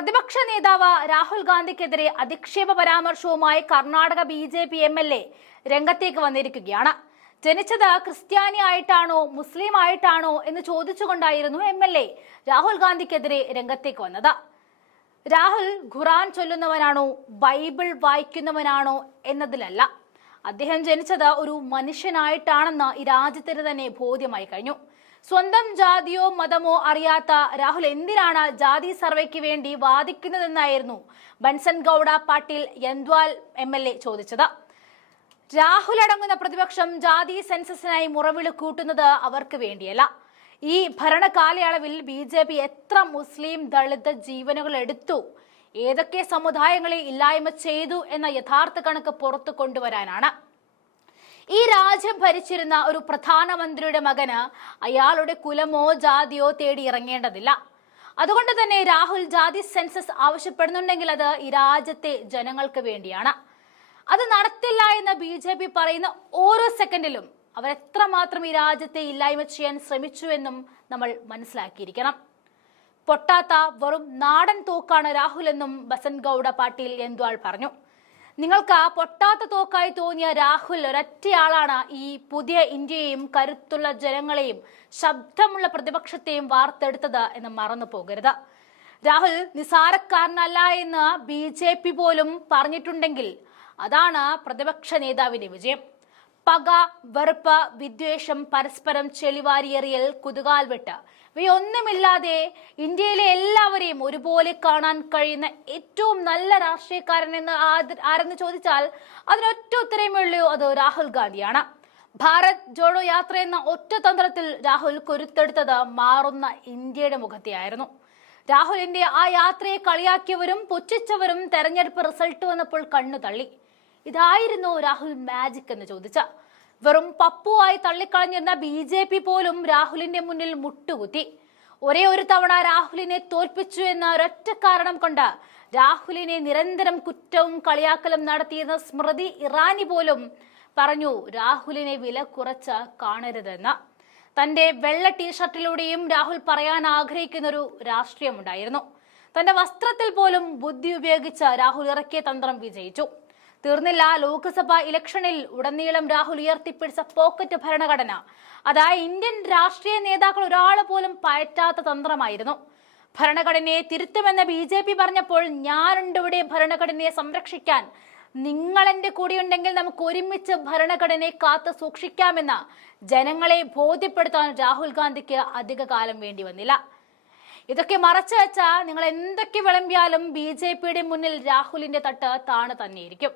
പ്രതിപക്ഷ നേതാവ് രാഹുൽ ഗാന്ധിക്കെതിരെ അധിക്ഷേപ പരാമർശവുമായി Karnataka B J P M L A രംഗത്തേക്ക് വന്നിരിക്കുകയാണ്. ജനിച്ചത് ക്രിസ്ത്യാനി ആയിട്ടാണോ മുസ്ലിം ആയിട്ടാണോ എന്ന് ചോദിച്ചുകൊണ്ടായിരുന്നു എം എൽ എ രാഹുൽ ഗാന്ധിക്കെതിരെ രംഗത്തേക്ക് വന്നത്. രാഹുൽ ഖുറാൻ ചൊല്ലുന്നവനാണോ ബൈബിൾ വായിക്കുന്നവനാണോ എന്നതിലല്ല. അദ്ദേഹം ജനിച്ചത് ഒരു മനുഷ്യനായിട്ടാണെന്ന് ഈ രാജ്യത്തിന് തന്നെ ബോധ്യമായി കഴിഞ്ഞു. സ്വന്തം ജാതിയോ മതമോ അറിയാത്ത രാഹുൽ എന്തിനാണ് ജാതി സർവേക്ക് വേണ്ടി വാദിക്കുന്നതെന്നായിരുന്നു ബൻസൻ ഗൌഡ പാട്ടീൽ യന്ദ്വാൽ എം എൽ എ ചോദിച്ചത്. രാഹുൽ അടങ്ങുന്ന പ്രതിപക്ഷം ജാതി സെൻസസിനായി മുറവിളി കൂട്ടുന്നത് അവർക്ക് വേണ്ടിയല്ല. ഈ ഭരണകാലയളവിൽ ബി ജെ പി എത്ര മുസ്ലിം ദളിത് ജീവനുകൾ എടുത്തു? ഏതൊക്കെ സമുദായങ്ങളെ ഇല്ലായ്മ ചെയ്തു എന്ന യഥാർത്ഥ കണക്ക് പുറത്തു കൊണ്ടുവരാനാണ്? രാജ്യം ഭരിച്ചിരുന്ന ഒരു പ്രധാനമന്ത്രിയുടെ മകന് അയാളുടെ കുലമോ ജാതിയോ തേടി ഇറങ്ങേണ്ടതില്ല. അതുകൊണ്ട് തന്നെ രാഹുൽ ജാതി സെൻസസ് ആവശ്യപ്പെടുന്നുണ്ടെങ്കിൽ അത് ഈ രാജ്യത്തെ ജനങ്ങൾക്ക് വേണ്ടിയാണ്. അത് നടത്തില്ല എന്ന് ബി ജെ പി പറയുന്ന ഓരോ സെക്കൻഡിലും അവരെത്രമാത്രം ഈ രാജ്യത്തെ ഇല്ലായ്മ ചെയ്യാൻ ശ്രമിച്ചു എന്നും നമ്മൾ മനസ്സിലാക്കിയിരിക്കണം. പൊട്ടാത്ത വെറും നാടൻ തോക്കാണ് രാഹുൽ എന്നും ബസന്റ് ഗൌഡ പാട്ടീൽ യന്ദ്വാൾ പറഞ്ഞു. നിങ്ങൾക്ക് പൊട്ടാത്ത തോക്കായി തോന്നിയ രാഹുൽ ഒരൊറ്റയാളാണ് ഈ പുതിയ ഇന്ത്യയെയും കരുത്തുള്ള ജനങ്ങളെയും ശബ്ദമുള്ള പ്രതിപക്ഷത്തെയും വാർത്തെടുത്തത് എന്ന് മറന്നു പോകരുത്. രാഹുൽ നിസാരക്കാരനല്ല എന്ന് ബി ജെ പി പോലും പറഞ്ഞിട്ടുണ്ടെങ്കിൽ അതാണ് പ്രതിപക്ഷ നേതാവിന്റെ വിജയം. പക വെറുപ്പ് വിദ്വേഷം പരസ്പരം ചെളിവാരിയെറിയൽ കുതുകാൽ വെട്ട്. ഇവയൊന്നുമില്ലാതെ ഇന്ത്യയിലെ എല്ലാവരെയും ഒരുപോലെ കാണാൻ കഴിയുന്ന ഏറ്റവും നല്ല രാഷ്ട്രീയക്കാരൻ എന്ന് ആരെന്ന് ചോദിച്ചാൽ അതിനൊറ്റ ഉത്തരമേ ഉള്ളൂ അത് രാഹുൽ ഗാന്ധിയാണ്. ഭാരത് ജോഡോ യാത്ര എന്ന ഒറ്റ തന്ത്രത്തിൽ രാഹുൽ കുരുത്തെടുത്തത് മാറുന്ന ഇന്ത്യയുടെ മുഖത്തെയായിരുന്നു. രാഹുലിന്റെ ആ യാത്രയെ കളിയാക്കിയവരും പുച്ഛിച്ചവരും തെരഞ്ഞെടുപ്പ് റിസൾട്ട് വന്നപ്പോൾ കണ്ണു തള്ളി. ഇതായിരുന്നു രാഹുൽ മാജിക് എന്ന് ചോദിച്ച. വെറും പപ്പുവായി തള്ളിക്കളഞ്ഞിരുന്ന ബി ജെ പി പോലും രാഹുലിന്റെ മുന്നിൽ മുട്ടുകുത്തി. ഒരേ ഒരു തവണ രാഹുലിനെ തോൽപ്പിച്ചു എന്ന ഒരൊറ്റ കാരണം കൊണ്ട് രാഹുലിനെ നിരന്തരം കുറ്റവും കളിയാക്കലും നടത്തിയിരുന്ന സ്മൃതി ഇറാനി പോലും പറഞ്ഞു രാഹുലിനെ വില കുറച്ച് കാണരുതെന്ന്. തന്റെ വെള്ള ടീഷർട്ടിലൂടെയും രാഹുൽ പറയാൻ ആഗ്രഹിക്കുന്ന ഒരു രാഷ്ട്രീയമുണ്ടായിരുന്നു. തന്റെ വസ്ത്രത്തിൽ പോലും ബുദ്ധി ഉപയോഗിച്ച് രാഹുൽ ഇറക്കിയ തന്ത്രം വിജയിച്ചു. തീർന്നില്ല. ലോക്സഭാ ഇലക്ഷനിൽ ഉടനീളം രാഹുൽ ഉയർത്തിപ്പിടിച്ച പോക്കറ്റ് ഭരണഘടന. അതായത് ഇന്ത്യൻ രാഷ്ട്രീയ നേതാക്കൾ ഒരാൾ പോലും പയറ്റാത്ത തന്ത്രമായിരുന്നു. ഭരണഘടനയെ തിരുത്തുമെന്ന് ബി ജെ പി പറഞ്ഞപ്പോൾ ഞാനുണ്ട് ഇവിടെ ഭരണഘടനയെ സംരക്ഷിക്കാൻ. നിങ്ങൾ എന്റെ കൂടെയുണ്ടെങ്കിൽ നമുക്ക് ഒരുമിച്ച് ഭരണഘടനയെ കാത്തു സൂക്ഷിക്കാമെന്ന് ജനങ്ങളെ ബോധ്യപ്പെടുത്താൻ രാഹുൽ ഗാന്ധിക്ക് അധിക കാലം വേണ്ടി വന്നില്ല. ഇതൊക്കെ മറച്ചു വെച്ചാൽ നിങ്ങൾ എന്തൊക്കെ വിളമ്പിയാലും ബി ജെ പിയുടെ മുന്നിൽ രാഹുലിന്റെ തട്ട് താണ് തന്നെയിരിക്കും.